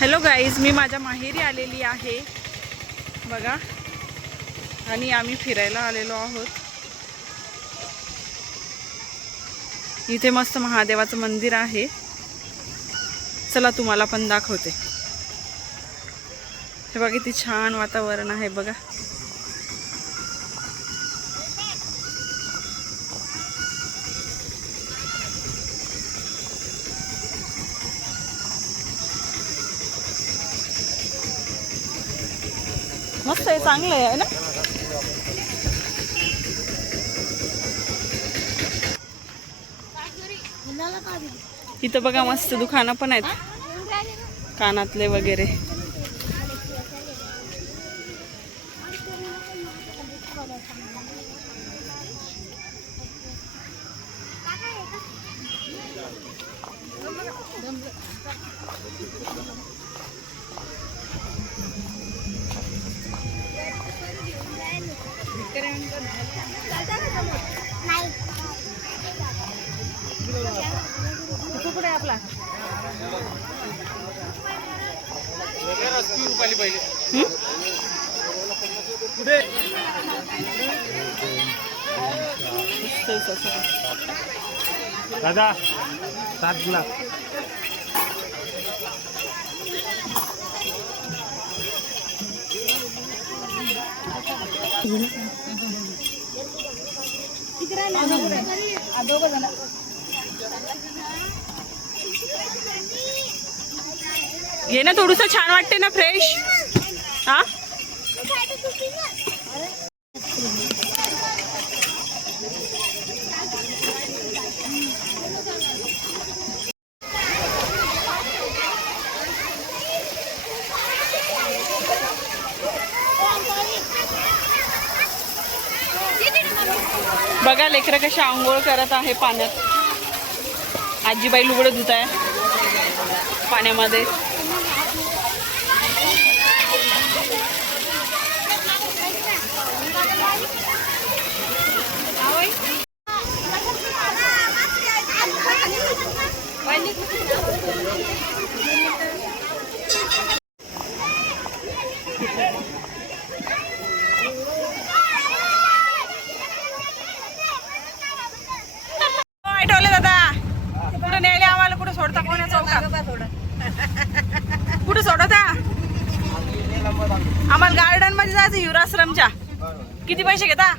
Hello guys, मी माझ्या माहेरी आलेली आहे बघा, आणि आम्ही फिरायला आलेलो आहोत. इथे मस्त महादेवाचं मंदिर आहे. चला तुम्हाला पण दाखवते. हे बघा किती छान वातावरण आहे बघा. मस्त आहे, चांगलं आहे ना. इथं बघा मस्त दुकानं पण आहेत, कानातले वगैरे. कुठे आपला दादा 7 लाख. घे ना, थोडंसं छान वाटते ना, फ्रेश. हा बघा लेकरं कशा आंघोळ करत आहे पाण्यात. आजीबाई लुगडं धुत आहे पाण्यामध्ये. सोडता कोण्या चौकात? कुठे सोडता? आम्हाला गार्डन मध्ये जायचं युवराश्रमच्या. किती पैसे घेता?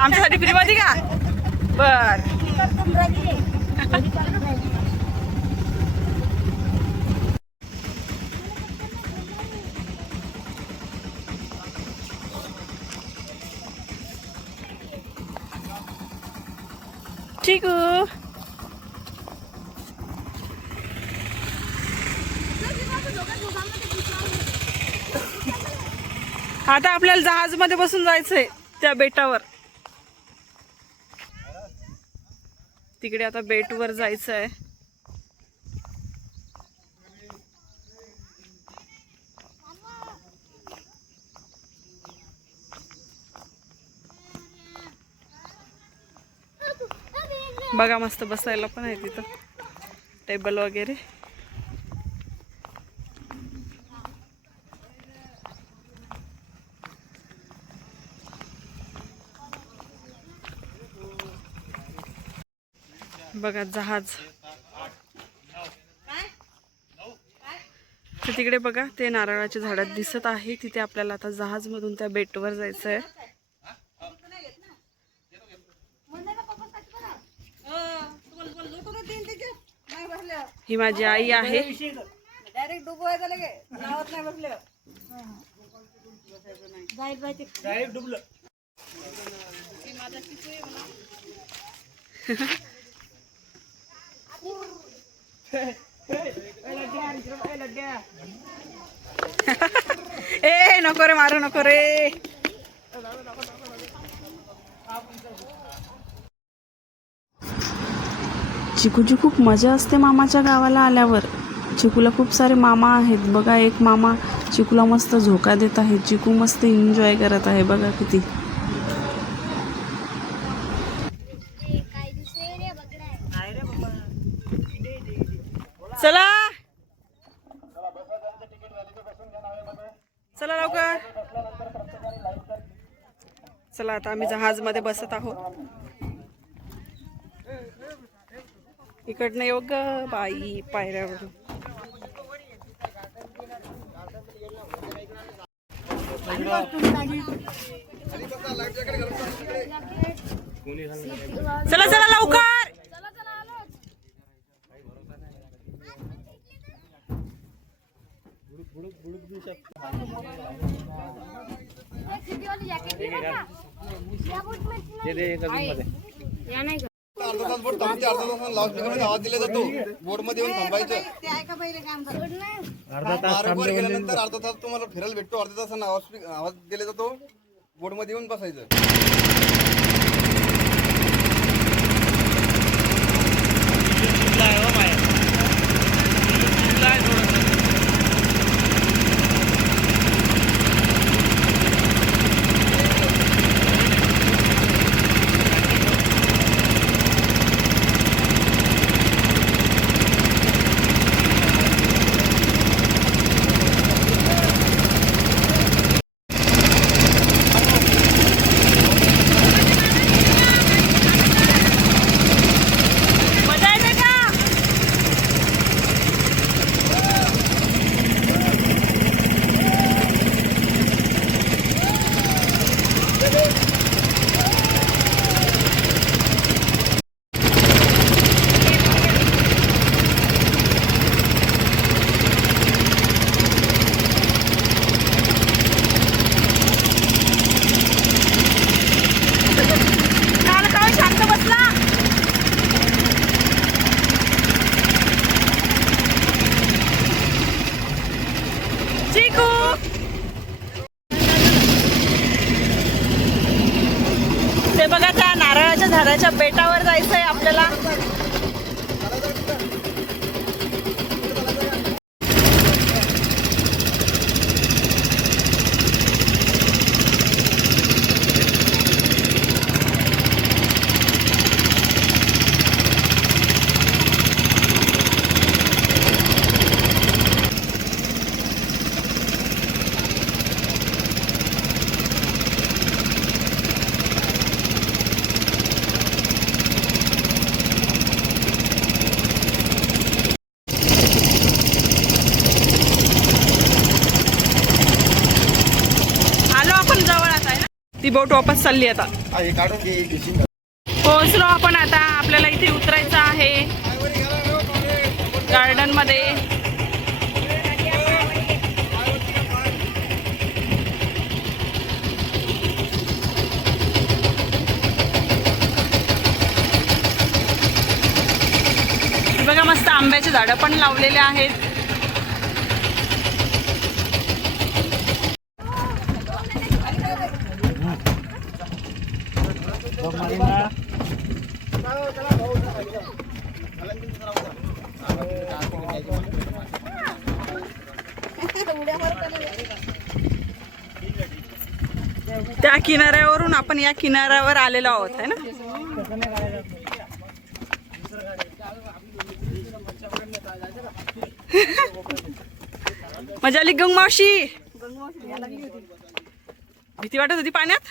आमच्यासाठी फ्री मध्ये का? बर. ठीक आहे. आता आपल्याला जहाज मध्ये बसून जायचंय त्या बेटावर. तिकडे आता बेटवर जायचं आहे. बघा मस्त बसायला पण आहे तिथं टेबल वगैरे. बघा जहाज तिकडे बघा, ते नारळाच्या झाडात दिसत आहे. तिथे आपल्याला आता जहाज मधून त्या बेटवर जायचं आहे. ही माझी आई आहे. डायरेक्ट डुबवायचं लगे नावात नाही बसले डायरेक्ट डुबलं. ए नको रे मारू नको रे. चिकूची खूप मजा असते मामाच्या गावाला आल्यावर. चिकूला खूप सारे मामा आहेत बघा. एक मामा चिकूला मस्त झोका देत आहे. चिकू मस्त एन्जॉय करत आहे बघा किती. चला चला लवकर चला. आता आम्ही जहाजमध्ये बसत आहोत. इकडनं येऊ ग बाई पायऱ्यावरून. चला चला लवकर. अर्धा तास बोट थांबते, अर्धा तास लाऊडस्पीकर आवाज दिला जातो. बोट मध्ये येऊन थांबायचं. मार्गवर गेल्यानंतर अर्धा तास तुम्हाला फिरायला भेटतो. अर्धा तासानं आवाज दिला जातो. बोट मध्ये येऊन बसायचं. ते बघा त्या नारळाच्या झाडाच्या बेटावर जायचंय आपल्याला. ती बोट वापस चालली आता. पोहोचलो आपण आता. आपल्याला इथे उतरायचं आहे गार्डन मध्ये. बघा मस्त आंब्याचे झाडं पण लावलेले आहेत. त्या किनाऱ्यावरून आपण या किनाऱ्यावर आलेलो आहोत है ना. मजा आली गंग मावशी. भीती वाटत होती पाण्यात.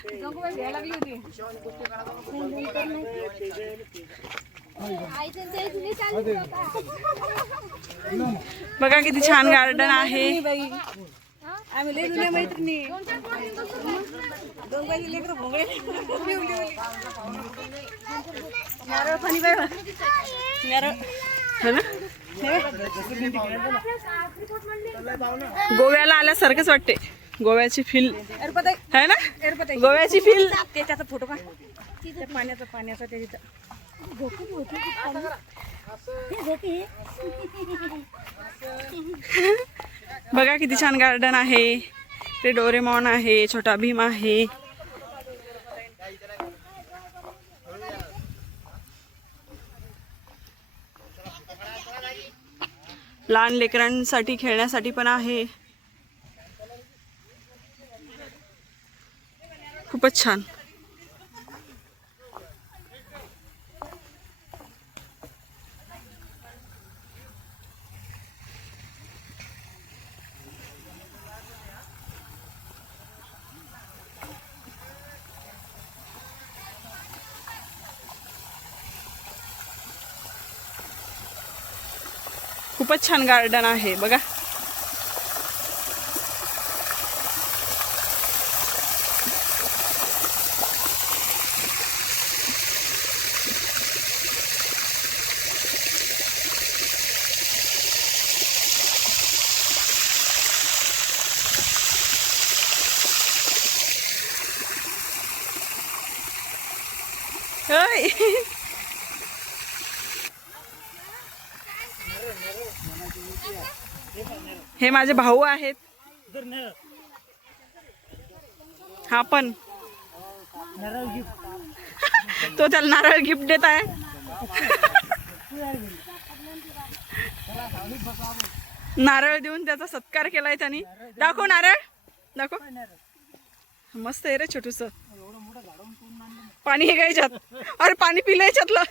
बघा किती छान गार्डन आहे. आम्ही लई जुन्या मैत्रिणी. दोघांची लेकरं भोंगळे. नारळ पाणी बाय नारळ है ना. गोव्याला आल्यासारखंच वाटते. गोव्याची फील एअरपोर्ट आहे, आहे ना, एअरपोर्ट आहे. गोव्याची फील. त्याच्याचा फोटो का त्या पाण्याचा त्या तिथं बघा किती छान गार्डन आहे. ते डोरेमॉन आहे, छोटा भीम आहे. लहान लेकरांसाठी खेळण्यासाठी पण आहे. खूपच छान. खूपच छान गार्डन आहे बघा. होय. हे माझे भाऊ आहेत. हा पण तो त्याला नारळ गिफ्ट देत आहे. नारळ देऊन त्याचा सत्कार केलाय त्यांनी. दाखव नारळ, दाखव. मस्त आहे रे छोटूस. पाणी हे याच्यात. अरे पाणी पिलं याच्यातलं.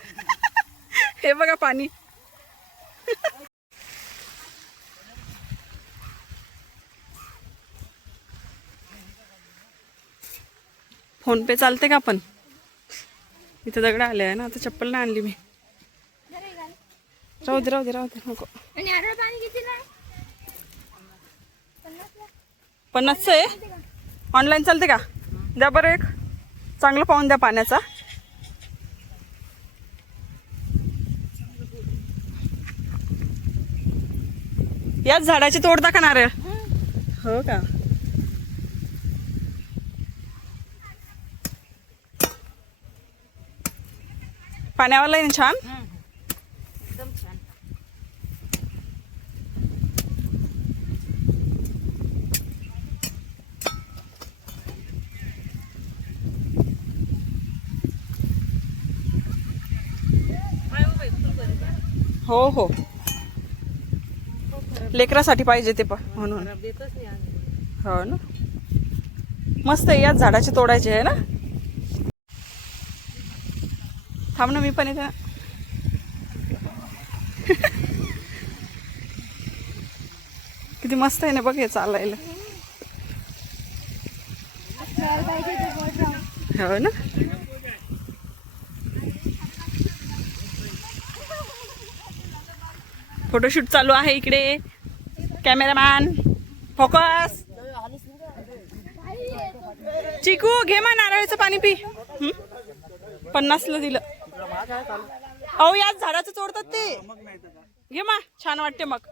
हे बघा पाणी. फोन पे चालते का पण? इथं दगड आले आहे ना. आता चप्पल नाही आणली मी. राहू दे नको. 50 आहे. ऑनलाईन चालते का? द्या बरं एक चांगलं पाहून द्या पाण्याचा. याच झाडाची तोडता का नारळ? हो का? पाण्यावाला आहे ना छान. एकदम छान. हो हो, लेकरासाठी पाहिजे ते पण म्हणून. देतच नाही आम्ही. हो ना, मस्त आहे. याच झाडाचे तोडायचे आहे ना. थांब ना, मी पण येते ना. किती मस्त आहे ना बघ हे चालायला. हो ना. फोटोशूट चालू आहे इकडे. Cameraman focus. चिकू घे मा नारळाचं पाणी पी. 50ला दिलं. अहो याच झाडाचं तोडतात ते. घे मा, छान वाटते मग.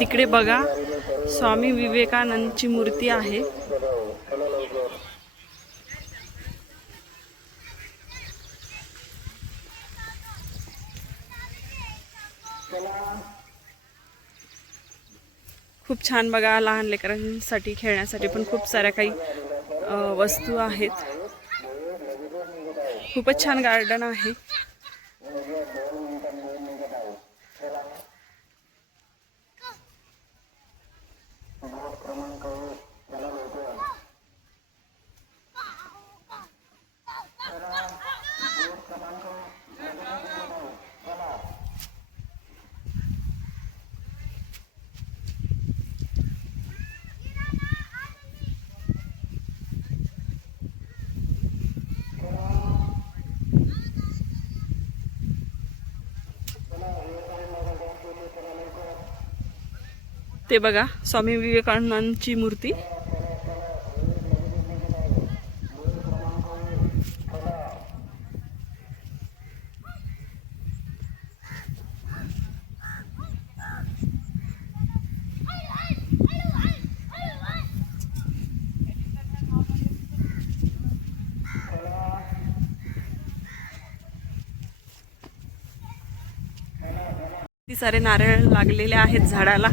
तिकडे बघा स्वामी विवेकानंदची मूर्ती आहे. खूप छान बघा. लहान लेकरांसाठी खेळण्यासाठी पण खूप साऱ्या काही वस्तू आहेत. खूपच छान गार्डन आहे. ते बघा स्वामी विवेकानंदची मूर्ती. किती सारे नारळ लागलेले आहेत झाडाला.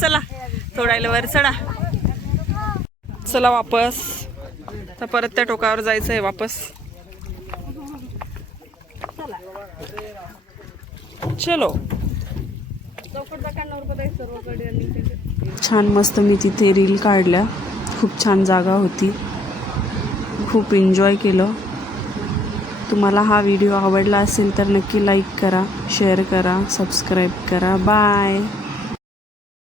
चला तोडायला वर चढा. चला वापस. तर परत त्या टोकावर जायचं आहे वापस. चलो. छान मस्त मी तिथे रील काढल्या. खूप छान जागा होती. खूप एन्जॉय केलं. तुम्हाला हा व्हिडिओ आवडला असेल तर नक्की लाईक करा, शेअर करा, सबस्क्राईब करा. बाय.